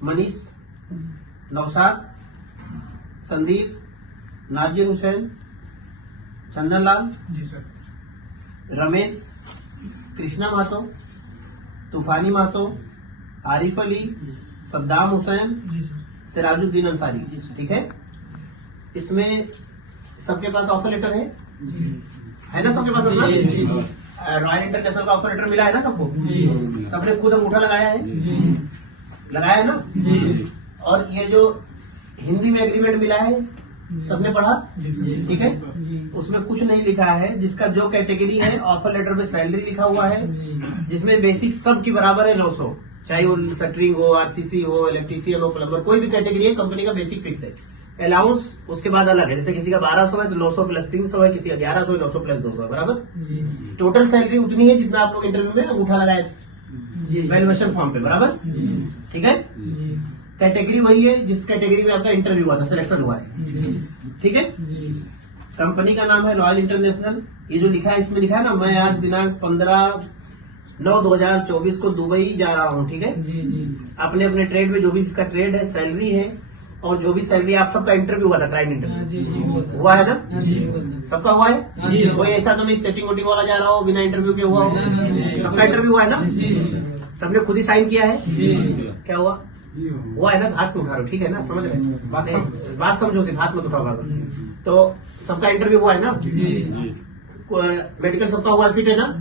मनीष, नौशाद, संदीप, नाजिर हुसैन, चंदनलाल, जी sir. Ramesh, Krishna Mahato, तूफानी महतो, आरिफ अली, सद्दाम हुसैन, जी sir. Sirajuddin Ansari. जी sir. ठीक है, इसमें सबके पास ऑफर लेटर है ना? सबके पास अपना रॉयल इंटरनेशनल का ऑफर लेटर मिला है ना सबको? सबने खुद अंगूठा लगाया है? लगाया है ना? और ये जो हिंदी में एग्रीमेंट मिला है सबने पढ़ा? ठीक है, उसमें कुछ नहीं लिखा है। जिसका जो कैटेगरी है ऑफर लेटर में सैलरी लिखा हुआ है, जिसमें बेसिक सब की बराबर है 900, चाहे वो शटरिंग हो, आरसीसी हो, इलेक्ट्रीशियन हो, प्लम्बर, कोई भी कैटेगरी है, कंपनी का बेसिक फिक्स है। अलाउंस उसके बाद अलग है, जैसे किसी का 1200 है तो 900 प्लस 300 है, किसी का 1100 है 900 प्लस 200 है, बराबर। टोटल सैलरी उतनी है जितना आप लोग इंटरव्यू में अंगूठा लगाए थे वैल्यूएशन फॉर्म पे, बराबर। ठीक है, कैटेगरी वही है जिस कैटेगरी में आपका इंटरव्यू हुआ था, सिलेक्शन हुआ है। ठीक है, कंपनी का नाम है रॉयल इंटरनेशनल। ये जो लिखा है इसमें लिखा है ना, मैं आज दिनांक 15/9/2024 को दुबई जा रहा हूँ। ठीक है, अपने अपने ट्रेड में जो भी इसका ट्रेड है, सैलरी है, और जो भी सैलरी आप सबका इंटरव्यू हुआ था, क्लाइंट इंटरव्यू हुआ है ना? सबका हुआ है? कोई ऐसा तो नहीं सेटिंग वोटिंग वाला जा रहा हो बिना इंटरव्यू के हुआ हो? सबका इंटरव्यू हुआ है ना? सबने खुद ही साइन किया है? क्या हुआ? हुआ है ना? हाथ में उठा रहे हो, ठीक है ना? समझ रहे? बात समझो, सिर्फ हाथ मत उठाओ। तो सबका इंटरव्यू हुआ है ना? मेडिकल सबका हुआ, फिट है ना?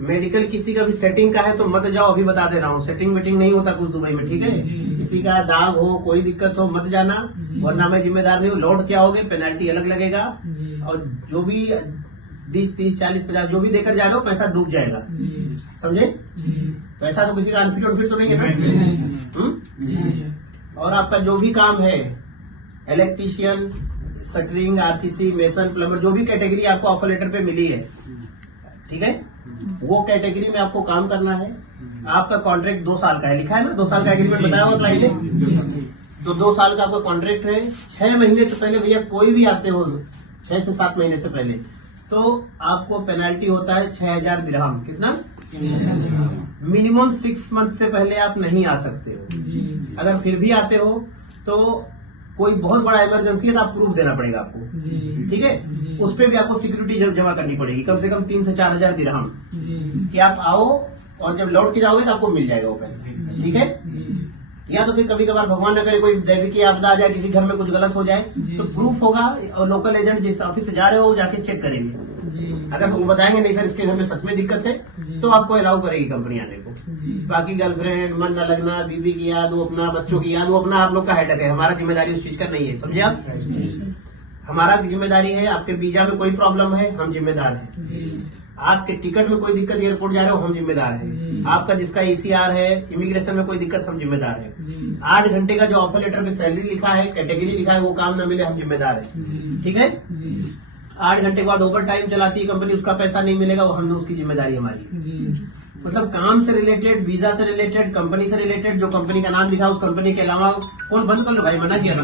मेडिकल किसी का भी सेटिंग का है तो मत जाओ, अभी बता दे रहा हूँ, सेटिंग वेटिंग नहीं होता कुछ दुबई में। ठीक है, किसी का दाग हो, कोई दिक्कत हो, मत जाना, वरना मैं जिम्मेदार नहीं हूँ। लौट क्या होगे, पेनल्टी अलग लगेगा, और जो भी 20, 30, 40, 50 जो भी देकर जा रहे हो, पैसा डूब जाएगा। समझे? तो ऐसा तो किसी का अनफिट वनफिट तो नहीं है ना? और आपका जो भी काम है, electrician, shuttering, RCC, mason, plumber, जो भी कैटेगरी आपको ऑफर लेटर पे मिली है, ठीक है, वो कैटेगरी में आपको काम करना है। आपका कॉन्ट्रैक्ट 2 साल का है, लिखा है ना? 2 साल का एग्रीमेंट बताया हुआ क्लाइंट ने, तो 2 साल का आपका कॉन्ट्रैक्ट है। 6 महीने से पहले भैया कोई भी आते हो, 6 से 7 महीने से पहले, तो आपको पेनल्टी होता है 6000 दिरहम। कितना? मिनिमम 6 मंथ से पहले आप नहीं आ सकते हो। अगर फिर भी आते हो तो कोई बहुत बड़ा इमरजेंसी है तो आप प्रूफ देना पड़ेगा आपको। ठीक है, उस पर भी आपको सिक्योरिटी जमा करनी पड़ेगी, कम से कम 3 से 4000 दिरहम, कि आप आओ और जब लौट के जाओगे तो आपको मिल जाएगा वो पैसा। ठीक है, या तो फिर कभी कभार भगवान न करे कोई दैविक आपदा आ जाए, किसी घर में कुछ गलत हो जाए, तो प्रूफ होगा, और लोकल एजेंट जिस ऑफिस से जा रहे हो वो जाके चेक करेंगे। अगर वो बताएंगे नहीं सर इसके घर में सच में दिक्कत है, तो आपको अलाउ करेगी कंपनी आने को। बाकी गर्लफ्रेंड, मन न लगना, बीबी की याद, वो अपना, बच्चों की याद, वो अपना आप लोग का हेडक है। हमारा जिम्मेदारी उस चीज का नहीं है, समझे आप? हमारा जिम्मेदारी है, आपके वीजा में कोई प्रॉब्लम है, हम जिम्मेदार हैं। आपके टिकट में कोई दिक्कत, एयरपोर्ट जा रहे हो, हम जिम्मेदार हैं। आपका जिसका ECR है, इमिग्रेशन में कोई दिक्कत, हम जिम्मेदार हैं। 8 घंटे का जो ऑफर लेटर में सैलरी लिखा है, कैटेगरी लिखा है, वो काम न मिले, हम जिम्मेदार हैं। ठीक है, 8 घंटे के बाद ओवर टाइम चलाती है कंपनी, उसका पैसा नहीं मिलेगा, वो हमने उसकी जिम्मेदारी हमारी। मतलब काम से रिलेटेड, वीजा से रिलेटेड, कंपनी से रिलेटेड, जो कंपनी का नाम लिखा उस कंपनी के अलावा, फोन बंद कर लो भाई, मना किया ना।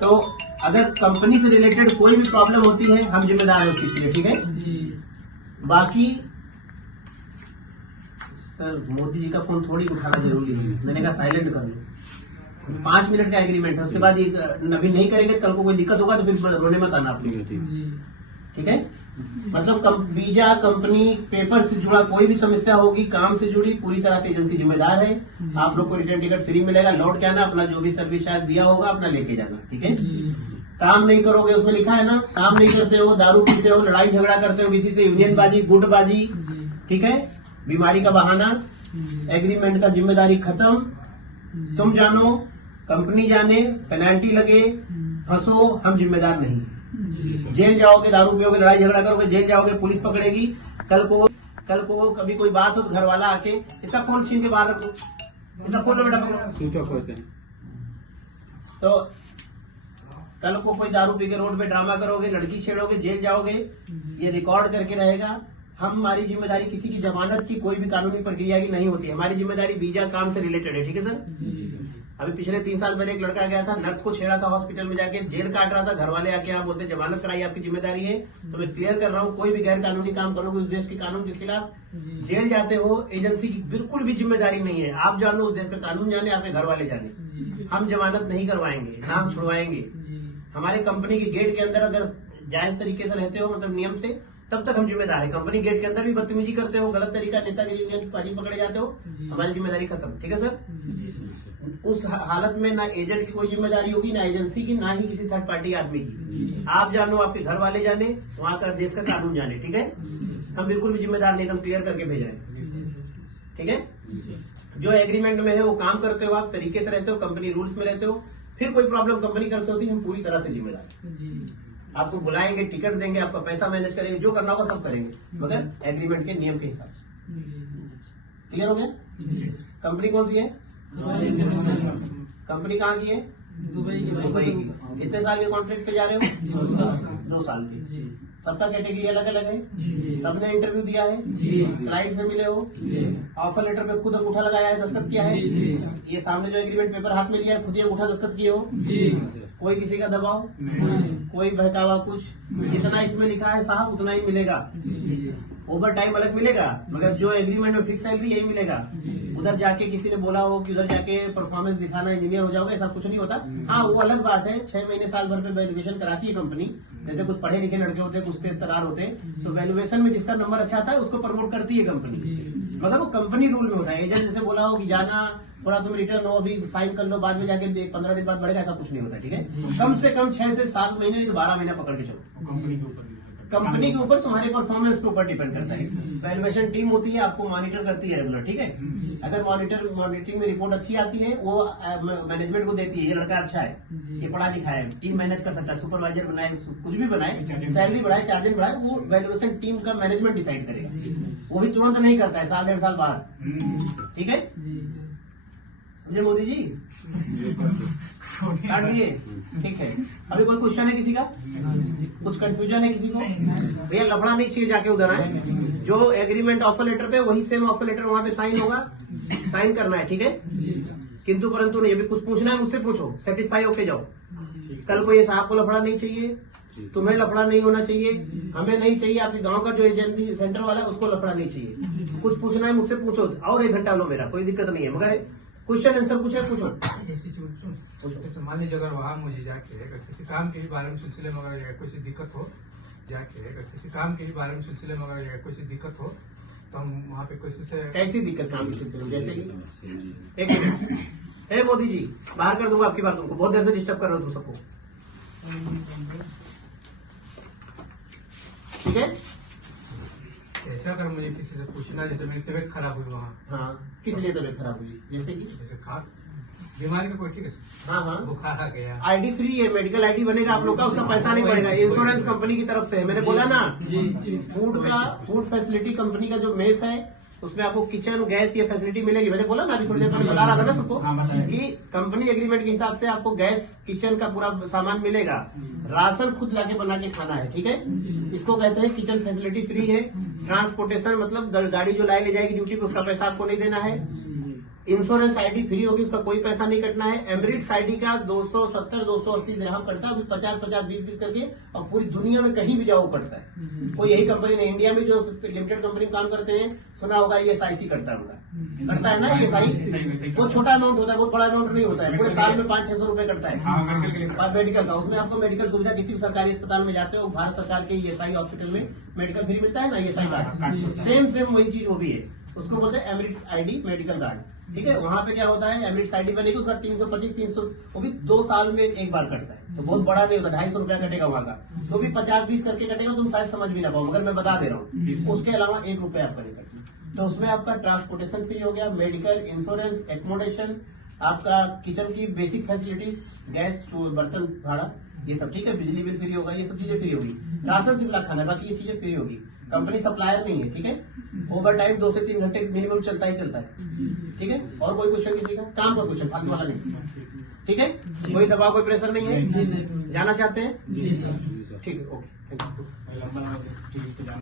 तो अगर कंपनी से रिलेटेड कोई भी प्रॉब्लम होती है, हम जिम्मेदार हैं उस चीज के लिए। ठीक है, बाकी सर मोदी जी का फोन थोड़ी उठाना जरूरी है, मैंने कहा साइलेंट कर लो। 5 मिनट का एग्रीमेंट है, उसके बाद नवीन नहीं करेंगे, कल को कोई दिक्कत होगा तो फिर रोने मत आना आप लोग। ठीक है, मतलब वीजा, कंपनी, पेपर से जुड़ा कोई भी समस्या होगी, काम से जुड़ी, पूरी तरह से एजेंसी जिम्मेदार है। आप लोग को रिटर्न टिकट फ्री मिलेगा, लौट के आना, अपना जो भी सर्विस चार्ज दिया होगा अपना लेके जाना। ठीक है, काम नहीं करोगे, उसमें लिखा है ना, काम नहीं करते हो, दारू पीते हो, लड़ाई झगड़ा करते हो किसी से, यूनियन बाजी, गुटबाजी, ठीक है, बीमारी का बहाना, एग्रीमेंट का जिम्मेदारी खत्म, तुम जानो, कंपनी जाने, पेनल्टी लगे, फंसो, हम जिम्मेदार नहीं। जेल जाओगे, दारू पियोगे, लड़ाई झगड़ा करोगे, जेल जाओगे, पुलिस पकड़ेगी। कल को कभी कोई बात हो तो घर वाला आके इसका फोन छीन के बाहर रखो, इसका फोन लो बेटा, पकड़ो, स्विच ऑफ होते हैं। तो कल को कोई दारू पी के रोड पे ड्रामा करोगे, लड़की छेड़ोगे, जेल जाओगे, ये रिकॉर्ड करके रहेगा। हमारी जिम्मेदारी किसी की जमानत की, कोई भी कानूनी प्रक्रिया की नहीं होती है। हमारी जिम्मेदारी वीजा, काम से रिलेटेड है। ठीक है सर? अभी पिछले 3 साल पहले एक लड़का गया था, नर्स को छेड़ा था हॉस्पिटल में जाके, जेल काट रहा था। घर वाले आके आप बोलते जमानत कराई, आपकी जिम्मेदारी है। तो मैं क्लियर कर रहा हूँ, कोई भी गैर कानूनी काम करोगे उस देश के कानून के खिलाफ जेल जाते हो। एजेंसी की बिल्कुल भी जिम्मेदारी नहीं है। आप जानो, उस देश का कानून जाने, आपके घर वाले जाने। हम जमानत नहीं करवाएंगे, नाम छुड़वाएंगे। हमारे कंपनी के गेट के अंदर अगर जायज तरीके से रहते हो, मतलब नियम से, तब तक हम जिम्मेदार है। कंपनी गेट के अंदर भी बदतमीजी करते हो, गलत तरीका, नेतागिरी यूनियन पकड़े जाते हो, हमारी जिम्मेदारी खत्म। ठीक है सर? उस हालत में ना एजेंट की कोई जिम्मेदारी होगी, ना एजेंसी की, ना ही किसी थर्ड पार्टी आदमी की। आप जानो, आपके घर वाले जाने, वहाँ का देश का कानून जाने। ठीक है? हम बिल्कुल भी जिम्मेदार नहीं, हम क्लियर करके भेज रहे हैं। ठीक है? जो एग्रीमेंट में है वो काम करते हो, आप तरीके से रहते हो, कंपनी रूल्स में रहते हो। फिर कोई प्रॉब्लम कंपनी तरफ से होती है, हम पूरी तरह से जिम्मेदार। आपको बुलाएंगे, टिकट देंगे, आपका पैसा मैनेज करेंगे, जो करना होगा सब करेंगे, मगर एग्रीमेंट के नियम के हिसाब से। क्लियर हो गया? कंपनी कौन सी है? कंपनी कहाँ की है? दुबई की। कितने साल के कॉन्ट्रैक्ट पे जा रहे हो? 2 साल के। सबका कैटेगरी अलग अलग है। सबने इंटरव्यू दिया है, क्लाइंट से मिले हो, ऑफर लेटर पे खुद अंगूठा लगाया है, दस्तखत किया है। ये सामने जो एग्रीमेंट पेपर हाथ में लिया है, खुद ही अंगूठा दस्तखत किए हो। कोई किसी का दबाव, कोई बहकावा कुछ। जितना इसमें लिखा है साहब, उतना ही मिलेगा। ओवर टाइम अलग मिलेगा, मगर जो एग्रीमेंट में फिक्स सैलरी यही मिलेगा। उधर जाके किसी ने बोला हो कि उधर जाके परफॉर्मेंस दिखाना, इंजीनियर हो जाओगे, ऐसा कुछ नहीं होता। हाँ, वो अलग बात है, 6 महीने साल भर पे वैल्यूएशन कराती है कंपनी। जैसे कुछ पढ़े लिखे लड़के होते हैं, कुछ तेज तरार होते हैं, तो वैल्यूएशन में जिसका नंबर अच्छा आता है उसको प्रमोट करती है कंपनी, मगर वो कंपनी रूल में होता है। एजेंट जैसे बोला हो कि जाना, थोड़ा तुम रिटर्न हो, अभी साइन कर लो, बाद में जाके 15 दिन बाद बढ़ेगा, ऐसा कुछ नहीं होता। ठीक है? कम से कम 6 से 7 महीने, नहीं तो 12 महीना पकड़ के चलो। कंपनी के ऊपर, तुम्हारे परफॉर्मेंस के ऊपर डिपेंड करता है। वैल्यूएशन टीम होती है, आपको मॉनिटर करती है रेगुलर। ठीक है? अगर मॉनिटरिंग में रिपोर्ट अच्छी आती है, वो मैनेजमेंट को देती है, ये लड़का अच्छा है, ये पढ़ा लिखा है, टीम मैनेज कर सकता है, सुपरवाइजर बनाए, कुछ भी बनाए, सैलरी बढ़ाए, चार्जेस बढ़ाए, वो वैल्यूएशन टीम का मैनेजमेंट डिसाइड करेगा। वो भी तुरंत नहीं करता है, 1.5 साल बाद। ठीक है? मुझे मोदी जी काट दिए। ठीक है, अभी कोई क्वेश्चन है किसी का? कुछ कंफ्यूजन है किसी को? भैया लफड़ा नहीं चाहिए, जाके उधर आए। जो एग्रीमेंट ऑफर लेटर पे, वही सेम ऑफर लेटर वहां पे साइन होगा, साइन करना है। ठीक है? किंतु परंतु नहीं। अभी कुछ पूछना है मुझसे पूछो, सेटिस्फाई होके जाओ। कल को ये साहब को लफड़ा नहीं चाहिए, तुम्हें लफड़ा नहीं होना चाहिए, हमें नहीं चाहिए, आपके गांव का जो एजेंसी सेंटर वाला है उसको लफड़ा नहीं चाहिए। कुछ पूछना है मुझसे पूछो, और 1 घंटा लो मेरा, कोई दिक्कत नहीं है, मगर क्वेश्चन आंसर पूछो। जैसे मान लीजिए अगर वहाँ मुझे जाके किसी काम के बारे में सिलसिले में अगर कोई दिक्कत हो, जाके किसी काम के बारे में सिलसिले में अगर कोई दिक्कत हो, तो हम वहाँ पे कोशिश से। कैसी दिक्कत काम के सिलसिले में? जैसे कि 1 मिनट, मोदी जी बाहर कर दूंगा आपकी बात, तुमको बहुत देर से डिस्टर्ब कर रहे हो तुम सबको। ठीक है? ऐसा अगर मुझे किसी से पूछना, जैसे मेरी तबीयत खराब हुई वहाँ। हाँ, किस लिए तबीयत खराब हुई? जैसे कि बीमारी का कोई, ठीक है? हाँ, बुखार आ गया। आईडी फ्री है, मेडिकल आईडी बनेगा आप लोग का, उसका पैसा नहीं पड़ेगा, इंश्योरेंस कंपनी की तरफ से है। मैंने बोला ना, फूड फैसिलिटी कंपनी का जो मेस है, उसमें आपको किचन, गैस, ये फैसिलिटी मिलेगी। मैंने बोला ना, अभी थोड़ी देर पहले बता रहा था ना सबको कि कंपनी एग्रीमेंट के हिसाब से आपको गैस, किचन का पूरा सामान मिलेगा। राशन खुद लाके बना के खाना है। ठीक है? इसको कहते हैं किचन फैसिलिटी फ्री है। ट्रांसपोर्टेशन मतलब गाड़ी जो लाए ले जाएगी ड्यूटी पे, उसका पैसा आपको नहीं देना है। इंश्योरेंस आईडी फ्री होगी, उसका कोई पैसा नहीं कटना है। एमरिट्स आईडी का 270-280 दिरहम कटता है, 50-50, 20-20 करके, और पूरी दुनिया में कहीं भी जाओ कटता है। कोई यही कंपनी नहीं, इंडिया में जो लिमिटेड कंपनी काम करते हैं, सुना होगा ESIC कटता है उनका, कटता है ना ESI। वो छोटा अमाउंट होता है, बहुत बड़ा अमाउंट नहीं होता है, पूरे साल में 500-600 रुपए कटता है मेडिकल का। उसमें आपको मेडिकल सुविधा, किसी भी सरकारी अस्पताल में जाते हो, भारत सरकार के ESI हॉस्पिटल में मेडिकल फ्री मिलता है ना, ESI कार्ड, सेम वही चीज वो भी है। उसको बोलते हैं एमरिट्स आईडी मेडिकल कार्ड। ठीक है? वहां पे क्या होता है, एमरिट्स आईडी बनेगी, उसका 325-300, वो भी 2 साल में एक बार कटता है, तो बहुत बड़ा नहीं होता, 250 रुपया कटेगा वहां का। तो भी 50-20 करके कटेगा, तुम शायद समझ भी ना पाओ, मगर मैं बता दे रहा हूँ। उसके अलावा 1 रुपया आपका नहीं कटेगा। तो उसमें आपका ट्रांसपोर्टेशन फ्री हो गया, मेडिकल, इंश्योरेंस, एकोमोडेशन, आपका किचन की बेसिक फैसिलिटीज, गैस, बर्तन भाड़ा, ये सब। ठीक है? बिजली बिल फ्री होगा, ये सब चीजें फ्री होगी। राशन सिर्फ खाना है, बाकी ये चीजें फ्री होगी। कंपनी सप्लायर नहीं है। ठीक है? ओवर टाइम 2 से 3 घंटे मिनिमम चलता ही चलता है। ठीक है? और कोई क्वेश्चन किसी का? काम का क्वेश्चन, फालतू वाला नहीं। ठीक है? कोई दबाव, कोई प्रेशर नहीं है? जाना चाहते हैं? जी सर। ठीक है, ओके, थैंक यू।